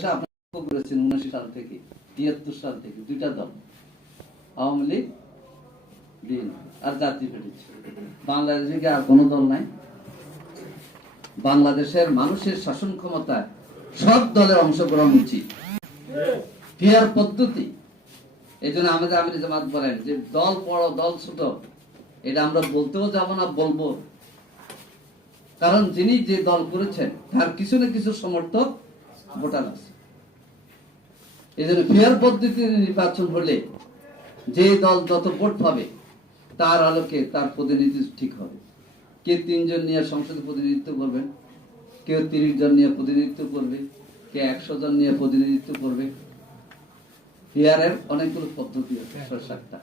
বাংলাদেশে আপনি লক্ষ্য করেছেন উনিশি সাল থেকে, তিয়াত্তর সাল থেকে, দুইটা দল। আওয়ামী লীগ আর জাতীয় পার্টি। বাংলাদেশে কি আর কোনো দল নাই? বাংলাদেশের মানুষের শাসন ক্ষমতায় সব দলের অংশগ্রহণ উচিত। ফেয়ার পদ্ধতি। এই জন্য আমাদের আমির জামাত বলেন যে, দল বড়, দল ছোট, এটা আমরা বলতেও যাব না, বলব। কারণ যিনি যে দল করেছেন, তার কিছু না কিছু সমর্থক ভোটার আছে। এই জন্য ফেয়ার পদ্ধতিতে নির্বাচন হলে যে দল যত ভোট পাবে তার আলোকে তার প্রতিনিধিত্ব ঠিক হবে। কে তিনজন নিয়ে সংসদে প্রতিনিধিত্ব করবেন কেউ তিরিশ জন নিয়ে প্রতিনিধিত্ব করবে কে একশো জন নিয়ে প্রতিনিধিত্ব করবে ফেয়ারের অনেকগুলো পদ্ধতি আছে ছয় সাতটা।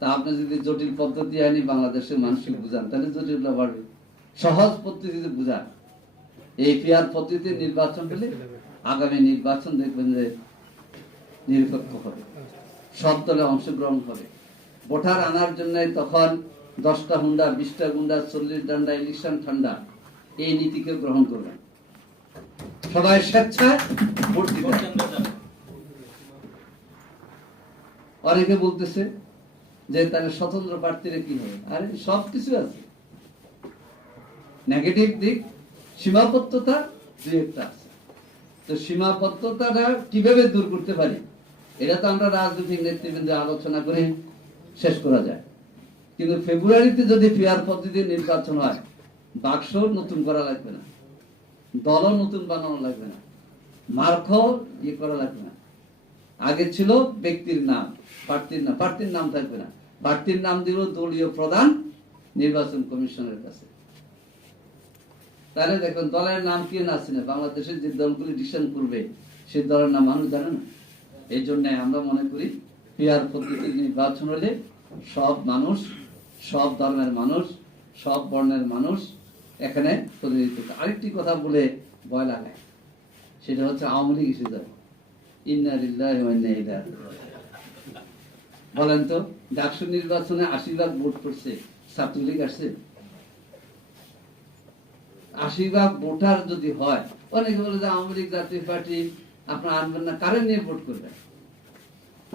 তা আপনি যদি জটিল পদ্ধতি আইনি বাংলাদেশের মানুষকে বুঝান তাহলে জটিলটা বাড়বে সহজ পদ্ধতিতে বুঝান। এই ফেয়ার পদ্ধতিতে নির্বাচন হলে আগামী নির্বাচন দেখবেন যে নিরপেক্ষ হবে। সব দলে অংশগ্রহণ হবে। ভোটার আনার জন্য তখন দশটা হুন্ডা, বিশটা গুন্ডা, চল্লিশ ডান্ডা, ইলেকশন ঠান্ডা, এই নীতিকে গ্রহণ করবেন। সবাই স্বেচ্ছায় অনেকে বলতেছে যে তাহলে স্বতন্ত্র প্রার্থীরা কি হবে? আরে সব কিছু আছে। নেগেটিভ দিক, সীমাবদ্ধতা দুই একটা আছে। তো সীমাবদ্ধতাটা কীভাবে দূর করতে পারি? এটা তো আমরা রাজনৈতিক নেতৃবৃন্দ আলোচনা করে শেষ করা যায়। কিন্তু ফেব্রুয়ারিতে যদি ফেয়ার পদ্ধতির নির্বাচন হয় বাক্স নতুন করা লাগবে না, দলও নতুন বানানো লাগবে না মার্ক ইয়ে করা লাগবে না। আগে ছিল ব্যক্তির নাম, প্রার্থীর নাম প্রার্থীর নাম থাকবে না। প্রার্থীর নাম দিল দলীয় প্রধান নির্বাচন কমিশনের কাছে। তাহলে দেখুন, দলের নাম কি না? বাংলাদেশের যে দলগুলি ডিসিশন করবে, সেই দলের নাম মানুষ জানে না। এই জন্য আমরা মনে করি পিয়ার পদ্ধতি নির্বাচন হলে সব মানুষ, সব ধর্মের মানুষ, সব বর্ণের মানুষ এখানে প্রতিনিধিত্ব আরেকটি কথা বলে ভয় লাগায় সেটা হচ্ছে আওয়ামী লীগ এসে যাবে। বলেন তো, ডাকসু নির্বাচনে আশি লাখ ভোট পড়ছে ছাত্রলীগ আসছে? আশি ভাগ ভোটার যদি হয়, অনেকে বলে যে আওয়ামী লীগ জাতীয় পার্টি আপনার আনবেন না কারেন্ট নিয়ে ভোট করবেন।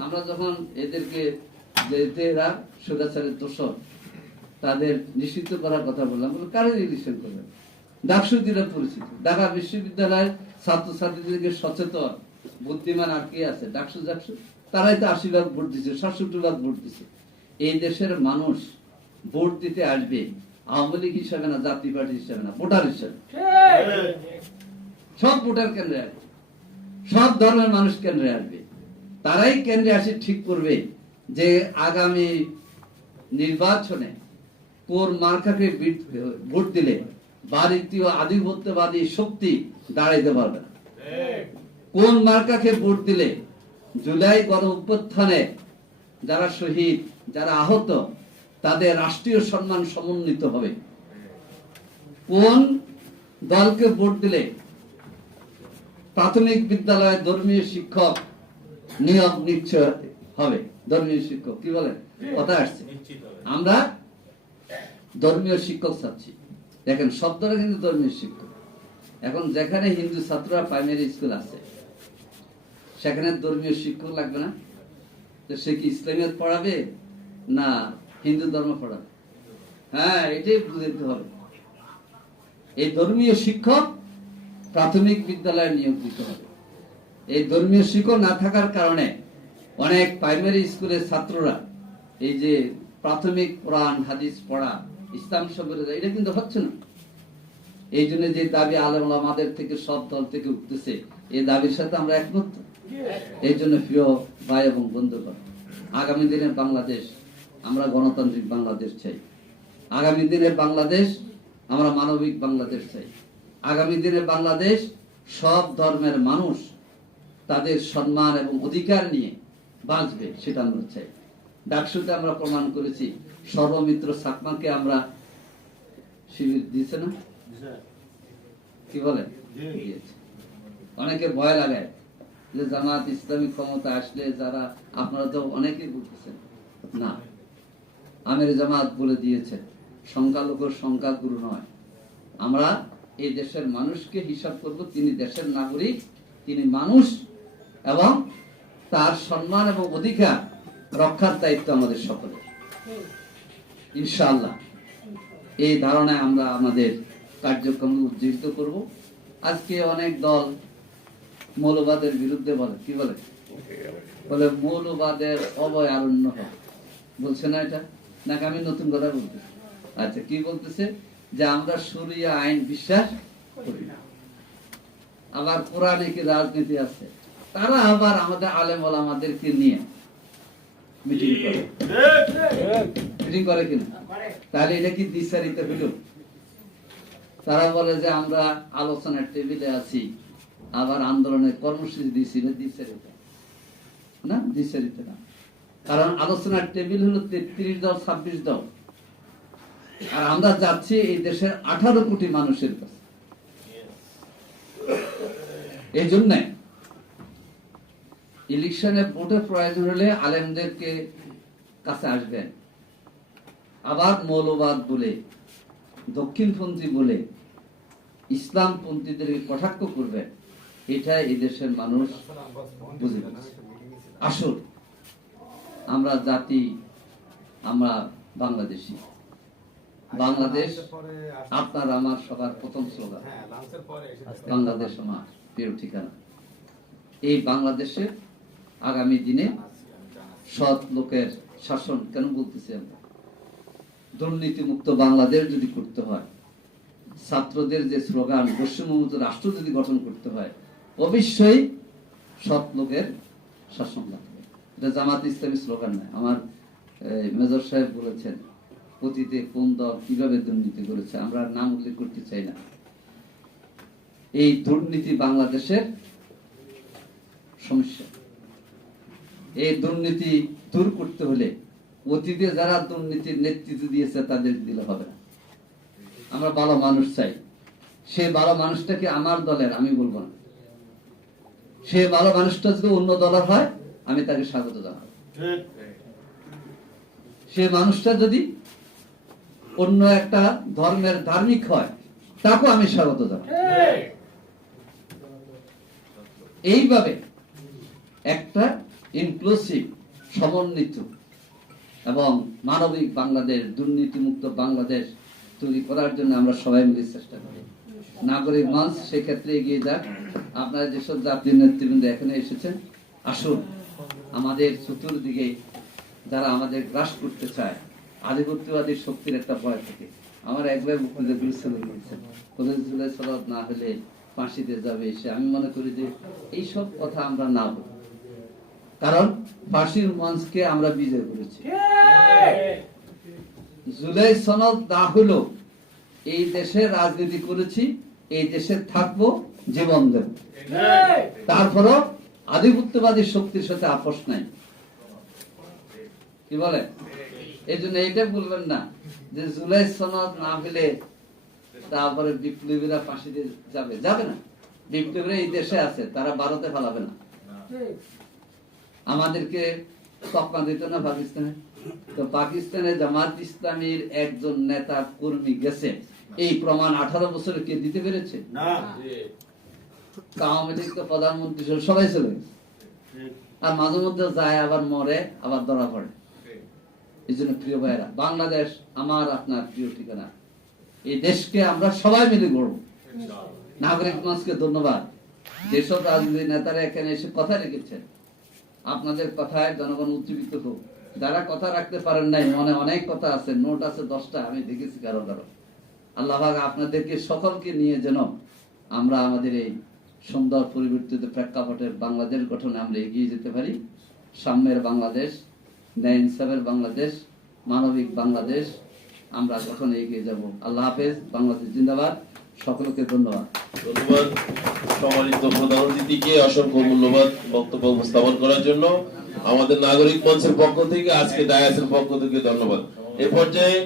আমরা যখন এদেরকে যে এরা সোজাচারের দোষর তাদের নিশ্চিত করার কথা বললাম বলে কারেন্ট ইলেকশন করবেন। ডাকসু দিলে পরিচিত। ঢাকা বিশ্ববিদ্যালয়ের ছাত্রছাত্রীদেরকে সচেতন বুদ্ধিমান আর কে আছে? ডাকসু ডাকসু। তারাই তো আশি ভাগ ভোট দিচ্ছে সাতষট্টি ভাগ ভোট দিচ্ছে। এই দেশের মানুষ ভোট দিতে আসবে আওয়ামী লীগ হিসাবে না জাতীয় পার্টি হিসাবে না ভোটার হিসাবে। সব ভোটার কেন্দ্রে আসবে। সব ধর্মের মানুষ কেন্দ্রে আসবে। তারাই কেন্দ্রে আসে ঠিক করবে যে আগামী নির্বাচনে কোন মার্কাকে ভোট দিলে ভারতীয় আধিপত্যবাদী শক্তি দাঁড়াইতে পারবে না। কোন মার্কাকে ভোট দিলে জুলাই গণ অভ্যুত্থানে যারা শহীদ, যারা আহত, তাদের রাষ্ট্রীয় সম্মান সমন্বিত হবে। কোন দলকে ভোট দিলে প্রাথমিক বিদ্যালয়ে ধর্মীয় শিক্ষক নিয়োগ নিশ্চয় হবে। ধর্মীয় শিক্ষক কি বলেন? কথা আসছে। আমরা ধর্মীয় শিক্ষক চাচ্ছি দেখেন শব্দটা কিন্তু ধর্মীয় শিক্ষক। এখন যেখানে হিন্দু ছাত্ররা প্রাইমারি স্কুল আছে সেখানে ধর্মীয় শিক্ষক লাগবে না? তো সে কি ইসলামিয়ত পড়াবে না হিন্দু ধর্ম পড়াবে? হ্যাঁ এটাই বুঝতে হবে। এই ধর্মীয় শিক্ষক প্রাথমিক বিদ্যালয়ে নিয়োগ দিতে হবে। এই ধর্মীয় শিক্ষক না থাকার কারণে অনেক প্রাইমারি স্কুলের ছাত্ররা এই যে প্রাথমিক কোরআন হাদিস পড়া ইসলাম সম্পর্কে এটা কিন্তু হচ্ছে না। এই জন্য যে দাবি আলমাদের থেকে সব দল থেকে উঠতেছে এই দাবির সাথে আমরা একমত? এই জন্য প্রিয় ভাই এবং বন্ধুগণ আগামী দিনের বাংলাদেশ আমরা গণতান্ত্রিক বাংলাদেশ চাই। আগামী দিনের বাংলাদেশ আমরা মানবিক বাংলাদেশ চাই। আগামী দিনে বাংলাদেশ সব ধর্মের মানুষ তাদের সম্মান এবং অধিকার নিয়ে বাঁচবে, সেটা আমরা চাই। ডাকসুতে আমরা প্রমাণ করেছি, সর্বমিত্র সাকমাকে আমরা শিবির দিয়েছে না? কি বলেন অনেকে ভয় লাগায় যে জামাত ইসলামী ক্ষমতা আসলে যারা, আপনারা তো অনেকেই বলতেছেন, না। আমের জামাত বলে দিয়েছে, সংখ্যালঘুর সংখ্যাগুরু নয়। আমরা এই দেশের মানুষকে হিসাব করব, তিনি দেশের নাগরিক, তিনি মানুষ, এবং তার সম্মান এবং অধিকার রক্ষার দায়িত্ব আমাদের সকলের। ইনশাআল্লাহ। এই ধারণায় আমরা আমাদের কার্যক্রম উজ্জীবিত করব। আজকে অনেক দল মৌলবাদের বিরুদ্ধে বলে, কি বলে? বলে, মৌলবাদের অভয়ারণ্য হবে। বলছে না এটা? নাকি আমি নতুন কথা বলতেছি? আচ্ছা কি বলতেছে? যে আমরা সরিয়া আইন বিশ্বাস করি না। আবার কোরআনে কি রাজনীতি আছে? তারা আবার আমাদের আলেম আমাদেরকে নিয়ে মিটিং করে। মিটিং করে কিনা তাহলে এটা কি দ্বিচারিত হইল তারা বলে যে আমরা আলোচনার টেবিলে আছি আবার আন্দোলনের কর্মসূচি দিয়েছি এটা দ্বিচারিত না দ্বিচারিত না। কারণ আলোচনার টেবিল হলো তেত্রিশ দল ছাব্বিশ দল। আর আমরা যাচ্ছি এই দেশের আঠারো কোটি মানুষের কাছে। এই জন্য ইলেকশনে ভোটের প্রয়োজন হলে আলেমদেরকে কাছে আসবেন আবার মৌলবাদ বলে, দক্ষিণপন্থী বলে, ইসলামপন্থীদেরকে কটাক্ষ করবেন এটা এই দেশের মানুষ বুঝে। আসল আমরা জাতি, আমরা বাংলাদেশি। বাংলাদেশ আপনার আমার সবার প্রথম স্লোগান বাংলাদেশ আমার প্রিয় ঠিকানা। এই বাংলাদেশে আগামী দিনে সৎ লোকের শাসন কেন বলতেছি আমরা? দুর্নীতি মুক্ত বাংলাদেশ যদি করতে হয় ছাত্রদের যে স্লোগান পশ্চিমবঙ্গ রাষ্ট্র যদি গঠন করতে হয় অবশ্যই সৎ লোকের শাসন লাগবে। এটা জামাত ইসলামী স্লোগান নয়। আমার মেজর সাহেব বলেছেন অতীতে কোন দল কীভাবে দুর্নীতি করেছে? আমরা নাম উল্লেখ করতে চাই না। এই দুর্নীতি বাংলাদেশের সমস্যা। এই দুর্নীতি দূর করতে হলে অতীতে যারা দুর্নীতির নেতৃত্ব দিয়েছে তাদের দিলে হবে না। আমরা ভালো মানুষ চাই। সে ভালো মানুষটাকে আমার দলের আমি বলব না। সে ভালো মানুষটা যদি অন্য দলের হয় আমি তাকে স্বাগত জানাব। সে মানুষটা যদি অন্য একটা ধর্মের ধার্মিক হয় তাকেও আমি স্বাগত জানাব এইভাবে একটা ইনক্লুসিভ সমন্বিত এবং মানবিক বাংলাদেশ দুর্নীতিমুক্ত বাংলাদেশ তৈরি করার জন্য আমরা সবাই মিলে চেষ্টা করি। নাগরিক মঞ্চ সেক্ষেত্রে এগিয়ে যাক। আপনারা যেসব জাতীয় নেতৃবৃন্দ এখানে এসেছেন আসুন আমাদের চতুর্দিকে যারা আমাদের গ্রাস করতে চায় আধিপত্যবাদী শক্তির একটা ভয় থাকে। আমার একবার মুখ্যমন্ত্রী বিরুদ্ধে গিয়েছেন কোথাও জুলাই না হলে ফাঁসিতে যাবে সে। আমি মনে করি যে এইসব কথা আমরা না বলি। কারণ ফাঁসির মঞ্চকে আমরা বিজয় করেছি। জুলাই সনদ না হলো এই দেশে রাজনীতি করেছি, এই দেশে থাকব, জীবন দেব। তারপরও আধিপত্যবাদী শক্তির সাথে আপোষ নাই। কি বলে? এই জন্য এটা বলবেন না যে জুলাই সনদ না হলে তারপরে বিপ্লবীরা ফাঁসিতে যাবে। যাবে না। বিপ্লবীরা এই দেশে আছে তারা ভারতে ফেলাবে না। আমাদেরকে তকমা দিত না পাকিস্তানে? তো পাকিস্তানে জামাত ইসলামীর একজন নেতা কর্মী গেছে। এই প্রমাণ আঠারো বছরে কে দিতে পেরেছে? আওয়ামী লীগ তো প্রধানমন্ত্রী সবাই চলে গেছে। আর মাঝে মধ্যে যায় আবার মরে আবার ধরা পড়ে। এই জন্য প্রিয় ভাইরা বাংলাদেশ আমার আপনার প্রিয় ঠিকানা। এই দেশকে আমরা সবাই মিলে গড়ব। নাগরিক মঞ্চকে ধন্যবাদ। যেসব রাজনৈতিক নেতারা এখানে এসে কথা রেখেছেন আপনাদের কথায় জনগণ উজ্জীবিত হোক। যারা কথা রাখতে পারেন নাই মনে অনেক কথা আছে নোট আছে দশটা আমি দেখেছি কারও কারও। আল্লাহ পাক আপনাদেরকে সকলকে নিয়ে যেন আমরা আমাদের এই সুন্দর পরিবর্তিত প্রেক্ষাপটের বাংলাদেশ গঠনে আমরা এগিয়ে যেতে পারি। সাম্যের বাংলাদেশ ন্যায় ইনসাফের বাংলাদেশ, মানবিক বাংলাদেশ, আমরা যখন এগিয়ে যাব। আল্লাহ হাফেজ, বাংলাদেশ জিন্দাবাদ। সকলকে ধন্যবাদ। ধন্যবাদ। সম্মানিত প্রধান অতিথিকে অসংখ্য মূল্যবাদ বক্তব্য উপস্থাপন করার জন্য। আমাদের নাগরিক মঞ্চের পক্ষ থেকে, আজকে ডায়াসের পক্ষ থেকে ধন্যবাদ। এ পর্যায়ে